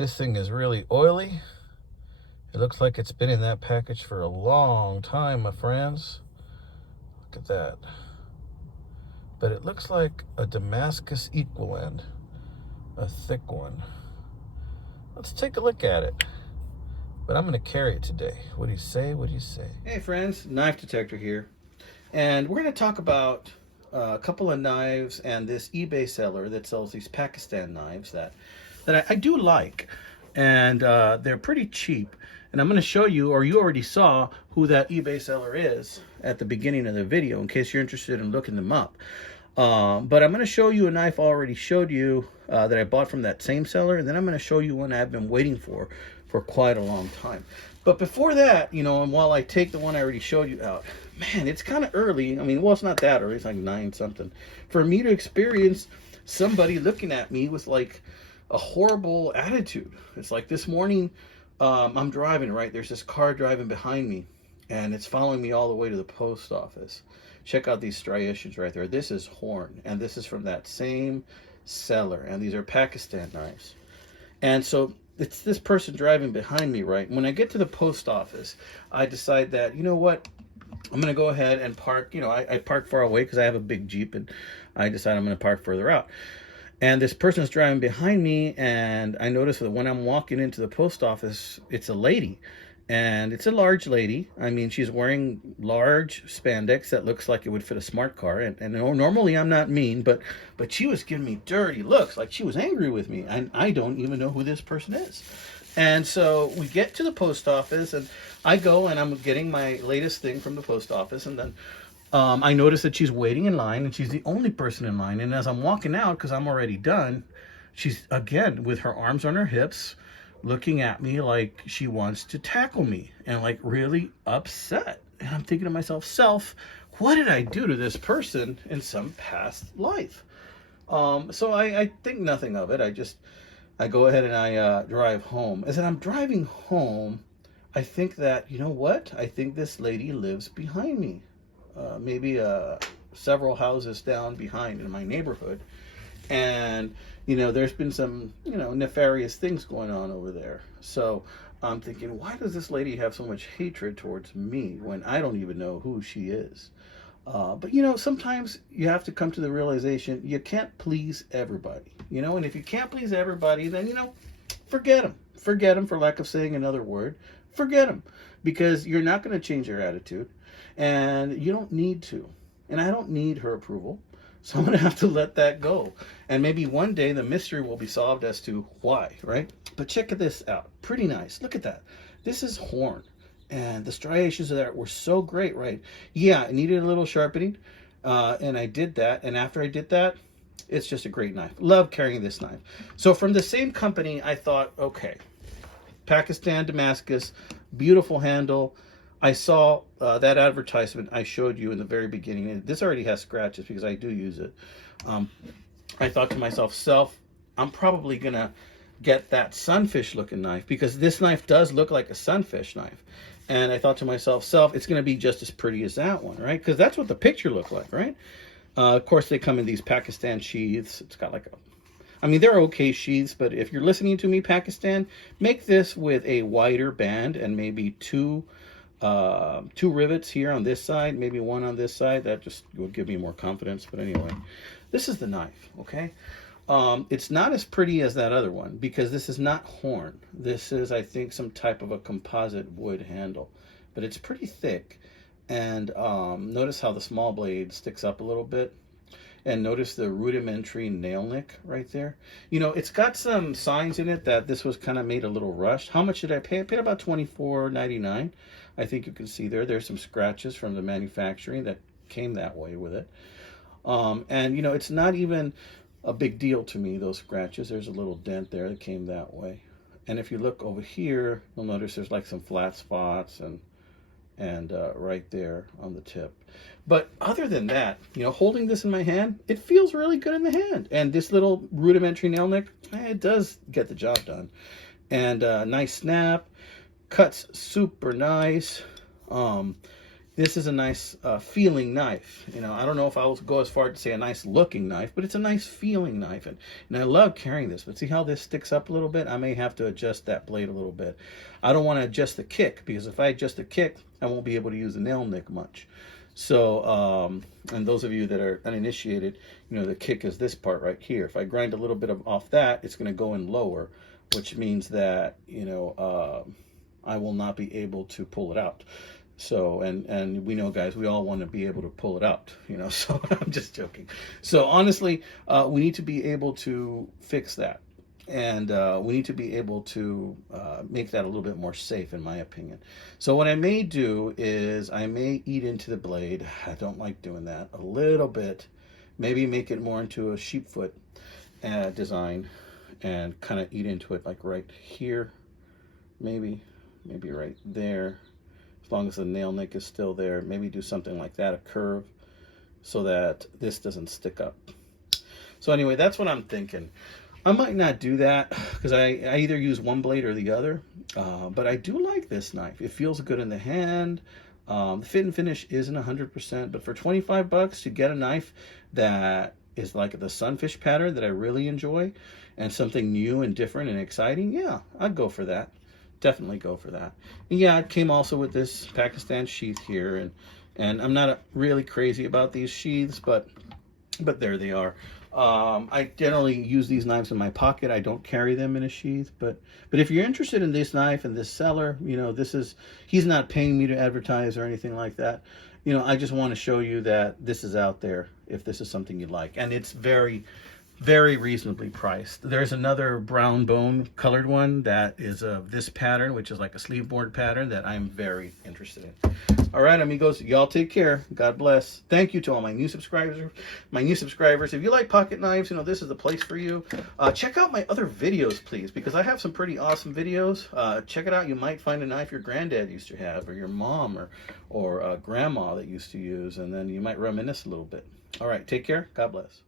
This thing is really oily. It looks like it's been in that package for a long time, my friends. Look at that. But it looks like a Damascus equal end, a thick one. Let's take a look at it. But I'm going to carry it today. What do you say? What do you say? Hey friends, Knife Detector here. And we're going to talk about a couple of knives and this eBay seller that sells these Pakistan knives that I do like. And they're pretty cheap. And I'm going to show you, or you already saw, who that eBay seller is at the beginning of the video in case you're interested in looking them up. But I'm going to show you a knife I already showed you that I bought from that same seller. And then I'm going to show you one I've been waiting for quite a long time. But before that, you know, and while I take the one I already showed you out, man, it's kind of early. I mean, well, it's not that early. It's like 9 something. For me to experience somebody looking at me with like a horrible attitude. It's like this morning, I'm driving, right? There's this car driving behind me, and it's following me all the way to the post office. Check out these striations right there. This is horn, and this is from that same seller, and these are Pakistan knives. And so it's this person driving behind me, right? When I get to the post office, I decide that, you know what, I'm going to go ahead and park. You know, I park far away because I have a big Jeep, and I decide I'm going to park further out. And this person's driving behind me, and I notice that when I'm walking into the post office, it's a lady. And it's a large lady. I mean, she's wearing large spandex that looks like it would fit a smart car. And normally I'm not mean, but she was giving me dirty looks, like she was angry with me. And I don't even know who this person is. And so we get to the post office, and I go and I'm getting my latest thing from the post office. And then I notice that she's waiting in line, and she's the only person in line. And as I'm walking out, because I'm already done, she's again with her arms on her hips, looking at me like she wants to tackle me, and like really upset. And I'm thinking to myself, what did I do to this person in some past life? So I think nothing of it. I go ahead and I drive home. As I'm driving home, I think that, you know what? I think this lady lives behind me. Maybe several houses down behind in my neighborhood. And, you know, there's been some, you know, nefarious things going on over there. So I'm thinking, why does this lady have so much hatred towards me when I don't even know who she is? But, you know, sometimes you have to come to the realization you can't please everybody, you know, and if you can't please everybody, then, you know, forget them. Forget them, for lack of saying another word. Forget them, because you're not going to change their attitude, and you don't need to. And I don't need her approval. So I'm going to have to let that go. And maybe one day the mystery will be solved as to why, right? But check this out. Pretty nice. Look at that. This is horn. And the striations of that were so great, right? Yeah, it needed a little sharpening. And I did that. And after I did that, it's just a great knife. Love carrying this knife. So from the same company, I thought, okay, Pakistan Damascus, beautiful handle. I saw that advertisement I showed you in the very beginning. This already has scratches because I do use it. I thought to myself, I'm probably going to get that sunfish looking knife, because this knife does look like a sunfish knife. And I thought to myself, it's going to be just as pretty as that one, right? Because that's what the picture looked like, right? Of course, they come in these Pakistan sheaths. It's got like I mean, they're okay sheaths, but if you're listening to me, Pakistan, make this with a wider band and maybe two rivets here on this side, maybe one on this side. That just would give me more confidence. But anyway, this is the knife, okay? It's not as pretty as that other one, because this is not horn. This is, I think, some type of a composite wood handle, but it's pretty thick. And notice how the small blade sticks up a little bit. And notice the rudimentary nail nick right there. You know, it's got some signs in it that this was kind of made a little rushed. How much did I pay? I paid about $24.99. I think you can see there's some scratches from the manufacturing that came that way with it. And, you know, it's not even a big deal to me, those scratches. There's a little dent there that came that way. And if you look over here, you'll notice there's like some flat spots and right there on the tip. But other than that, you know, holding this in my hand, it feels really good in the hand. And this little rudimentary nail nick, it does get the job done. And nice snap, cuts super nice. this is a nice feeling knife. You know, I don't know if I will go as far to say a nice looking knife, but it's a nice feeling knife. And I love carrying this, but see how this sticks up a little bit? I may have to adjust that blade a little bit. I don't want to adjust the kick, because if I adjust the kick, I won't be able to use the nail nick much. So, and those of you that are uninitiated, you know, the kick is this part right here. If I grind a little bit off that, it's going to go in lower, which means that, you know, I will not be able to pull it out. So, and we know, guys, we all want to be able to pull it out, you know, so I'm just joking. So honestly, we need to be able to fix that. And we need to be able to make that a little bit more safe, in my opinion. So what I may do is I may eat into the blade. I don't like doing that. A little bit. Maybe make it more into a sheep foot design and kind of eat into it, like right here. Maybe right there. As long as the nail nick is still there, maybe do something like that, a curve, so that this doesn't stick up. So anyway, that's what I'm thinking. I might not do that, because I either use one blade or the other, but I do like this knife. It feels good in the hand. The fit and finish isn't 100%, but for 25 bucks to get a knife that is like the sunfish pattern that I really enjoy, and something new and different and exciting, yeah, I'd go for that. Definitely go for that. And yeah, it came also with this Pakistan sheath here, and I'm not really crazy about these sheaths, but there they are. I generally use these knives in my pocket. I don't carry them in a sheath, but if you're interested in this knife and this seller, you know, he's not paying me to advertise or anything like that. You know, I just want to show you that this is out there if this is something you like, and it's very, very reasonably priced. There's another brown bone colored one that is of this pattern, which is like a sleeve board pattern, that I'm very interested in. All right, amigos, y'all take care. God bless. Thank you to all my new subscribers. If you like pocket knives, you know, this is the place for you. Check out my other videos, please, because I have some pretty awesome videos. Check it out. You might find a knife your granddad used to have, or your mom, or grandma that used to use, and then you might reminisce a little bit. All right, take care. God bless.